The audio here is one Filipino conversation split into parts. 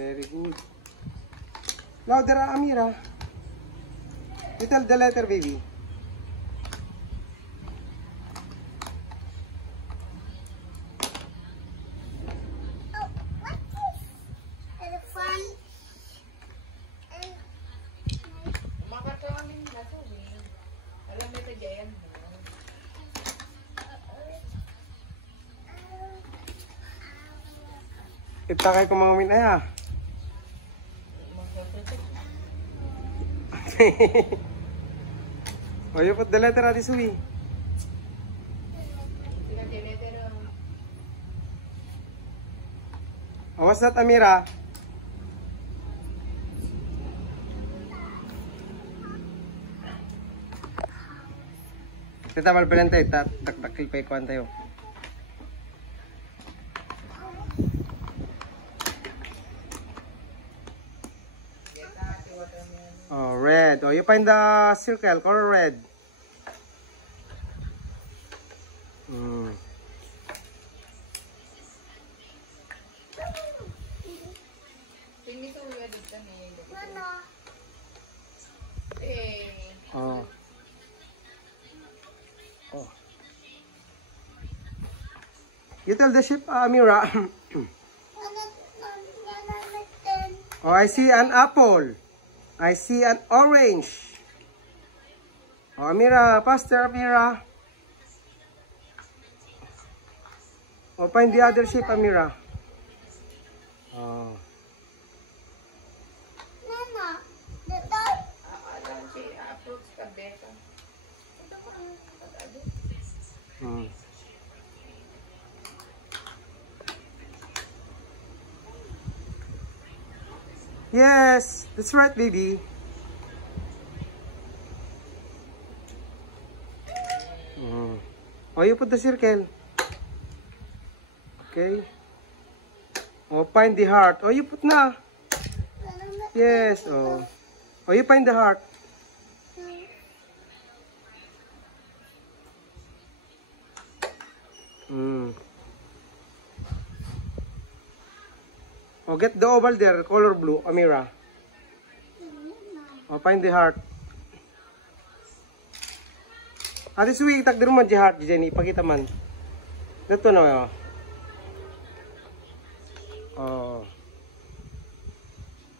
Very good. Louder, Amira. You tell the letter, baby. Kita kayo kumamin na ya. Oh, you put the letter at this way. Oh, what's that, Amira? Kita malbalante, tak-takil pa ikuan tayo. Oh, red. Oh, you find the circle, color red. Oh. Oh. You tell the sheep, Amira. Oh, I see an apple. I see an orange. Oh, Amira, faster, Amira. Oh, find the other shape, Amira. Oh. Yes, that's right, baby. Oh, you put the circle. Okay. Oh, find the heart. Oh, you put na. Yes. Oh. Oh, you find the heart. Oh, get the oval there, color blue, Amira. Oh, find the heart. Ate Sui, tag mo di heart, Jenny, pakita man. Dito na, oh.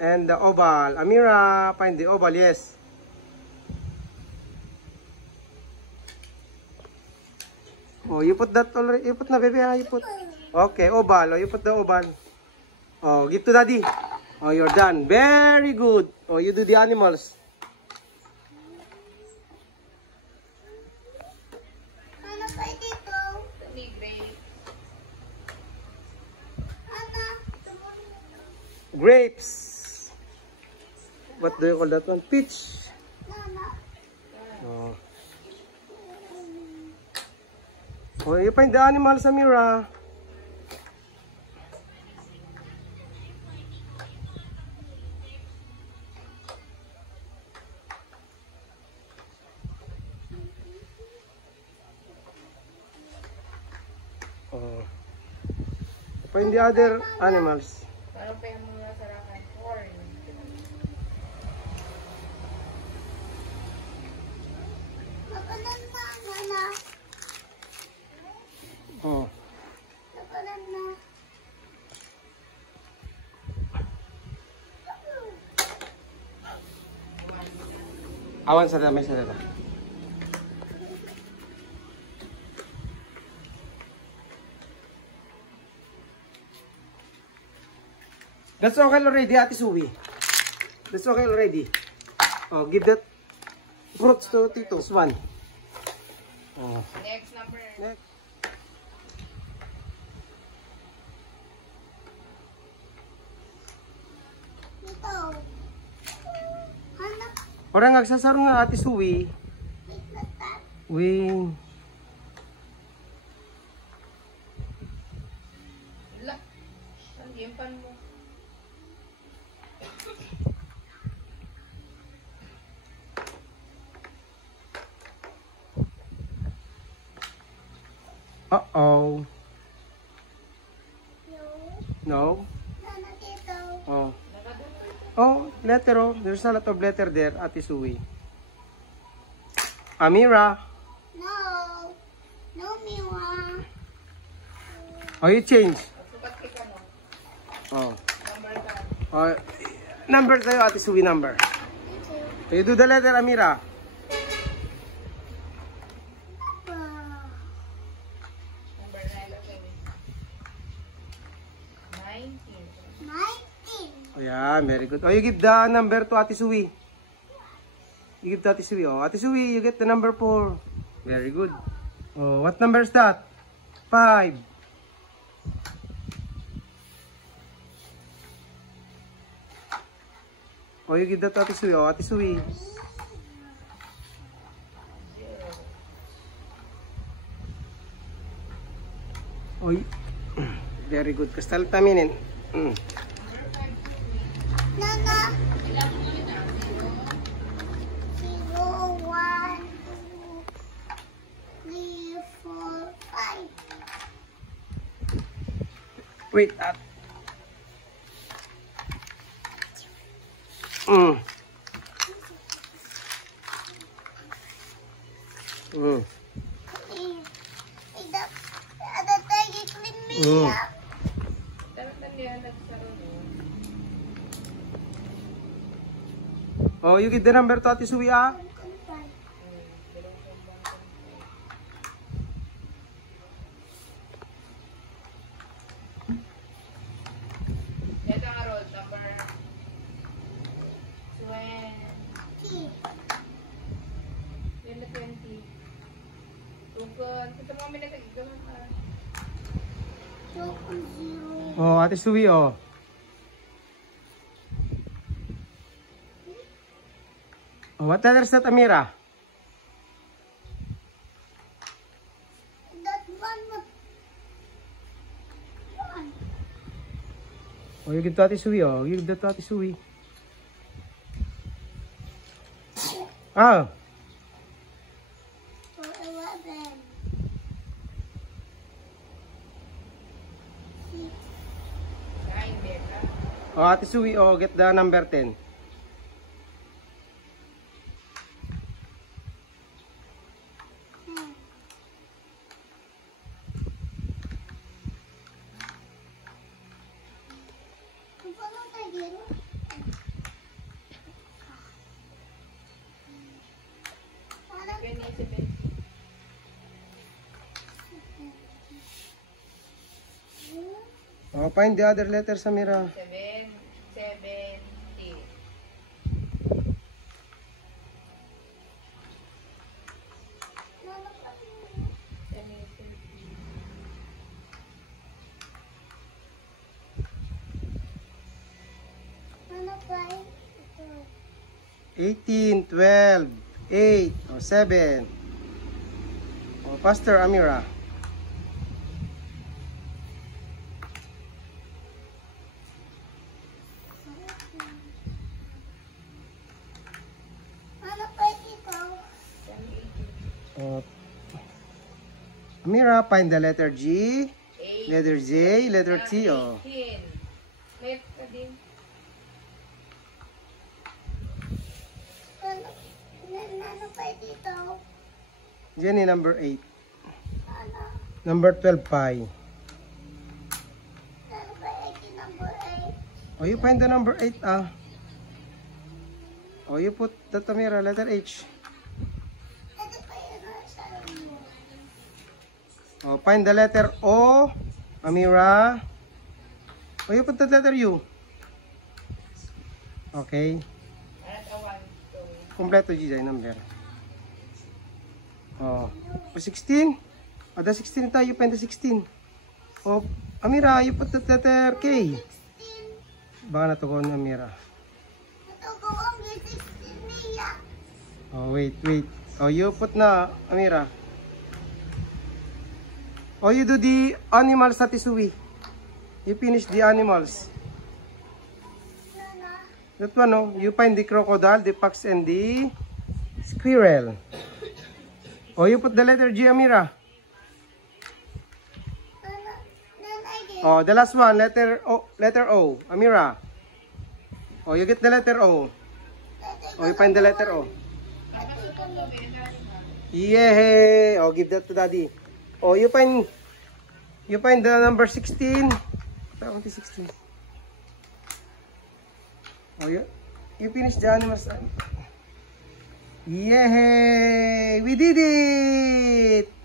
And the oval, Amira, find the oval, yes. Oh, you put that already, you put na, baby, you put. Okay, oval, oh, you put the oval. Oh, give to daddy. Oh, you're done. Very good. Oh, you do the animals. Grapes. What do you call that one? Peach. Oh. Oh, you find the animals, Amira. Oh. Find the other animals. Oh. Awan sa damay sa dada. That's okay already, Ate Sui. That's okay already. Oh, give that fruits to Tito. This one. Oh. Next number. Next. Orang nagsasaro nga Ate Sui. Wing. La. Ang gimpan mo. Uh-oh. No. No? Nana dito. Oh. letter, oh. There's a lot of letter there, Ate Sui. Amira. No. No, Mira. Oh, you change. Sukat ka mo. Oh. Number ka. Oh. Number tayo, Ate Sui, number. You do the letter, Amira. Number 9 lang kami. 19. 19. Oh, yeah, very good. Oh, you give the number to Ate Sui. You give to Ate Sui. Oh, Ate Sui, you get the number 4. Very good. Oh, what number is that? 5. Oh, you give that to Ate Sui. Oh, Ate Sui. Oh, very good. Kastal taminin. Nana. 0, 1, 2, 3, 4, 5. Wait. Mm. Mm. Ada tayo clean Mm. Mia. Dapat nandiyan nagsaro mo. Oh, you give the number to Ate Sui, ah? Ito ang roll number 20. 20. Tungkol. Ito mga minagagigaman ka. 0. Oh, Ate Sui, oh. Oh, what letter is that, Amira? That one. One. Oh, you give to Ate Sui, oh. You give that to Ate Sui. Ah. For 11. 9 beka. Oh, Ate Sui, oh. Get the number 10. Paano tayo? Parang 27. Oh, find the other letters, Amira. 70. ano pa ito? 18, 12, 8, oh, 7. Oh, Pastor Amira. Ano pa ito? Oh. Amira, find the letter G, 8. letter J, letter T, oh. 18. Met ka din. Ano pa dito? Jenny, number 8. Ano? Number 12, pi. Ano pa ito? Number 8? Oh, you find the number 8, ah. Oh, you put that, Amira, letter H. Ano pa yun? Sa Oh, find the letter O, Amira. Oh, you put the letter U. Okay. Alat awan. Kompleto G, number. Oh, 16. Oh, the 16 tayo, you find the 16. Oh, Amira, you put the letter K. 16. Baka natukoon, Amira. Ito ko ang 16 niya. Oh, wait. Oh, you put na, Amira. Oh, you do the animals, Ate Sui. You finish the animals. Nana. That one, oh. You find the crocodile, the fox, and the squirrel. Oh, you put the letter G, Amira. Nana. Nana again. Oh, the last one, letter O, Amira. Oh, you get the letter O. Oh, you find the letter O. Yay! Oh, give that to daddy. Oh, you find the number 16. Count 16. Oh, you finish the animal sign. Yay! We did it!